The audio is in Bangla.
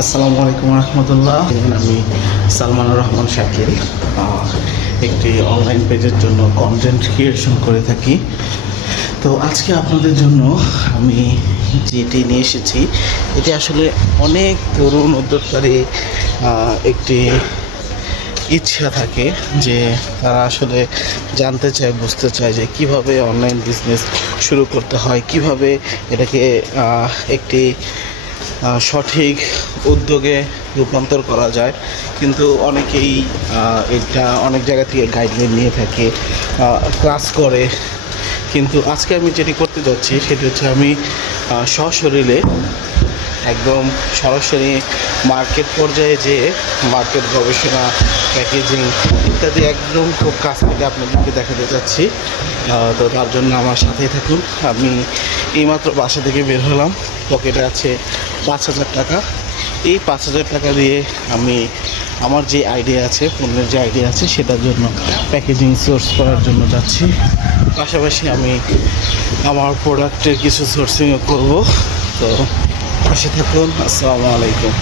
আসসালামু আলাইকুম রহমতুল্লাহ। আমি সালমানুর রহমান শাকিল, একটি অনলাইন পেজের জন্য কন্টেন্ট ক্রিয়েশন করে থাকি। তো আজকে আপনাদের জন্য আমি যেটি নিয়ে এসেছি, এটি আসলে অনেক তরুণ উদ্যোক্তারই একটি ইচ্ছা থাকে যে তারা আসলে জানতে চায়, বুঝতে চায় যে কিভাবে অনলাইন বিজনেস শুরু করতে হয়, কিভাবে এটাকে একটি সঠিক উদ্যোগে রূপান্তর করা যায়। কিন্তু অনেকেই এটা অনেক জায়গা থেকে গাইডলাইন নিয়ে থাকে, ক্লাস করে। কিন্তু আজকে আমি যেটি করতে যাচ্ছি সেটি হচ্ছে আমি সশরীরে একদম সরাসরি মার্কেট পর্যায়ে যেয়ে মার্কেট গবেষণা, প্যাকেজিং ইত্যাদি একদম খুব কাছ থেকে আপনাদেরকে দেখাতে চাচ্ছি। তো তার জন্য আমার সাথেই থাকুন। আমি এইমাত্র বাসা থেকে বের হলাম, পকেটে আছে 5,000 টাকা। এই 5,000 টাকা দিয়ে আমি আমার যে আইডিয়া আছে, পণ্যের যে আইডিয়া আছে সেটার জন্য প্যাকেজিং সোর্স করার জন্য যাচ্ছি। পাশাপাশি আমি আমার প্রোডাক্টের কিছু সোর্সিংও করব। তো পাশে থাকুন। আসসালামু আলাইকুম।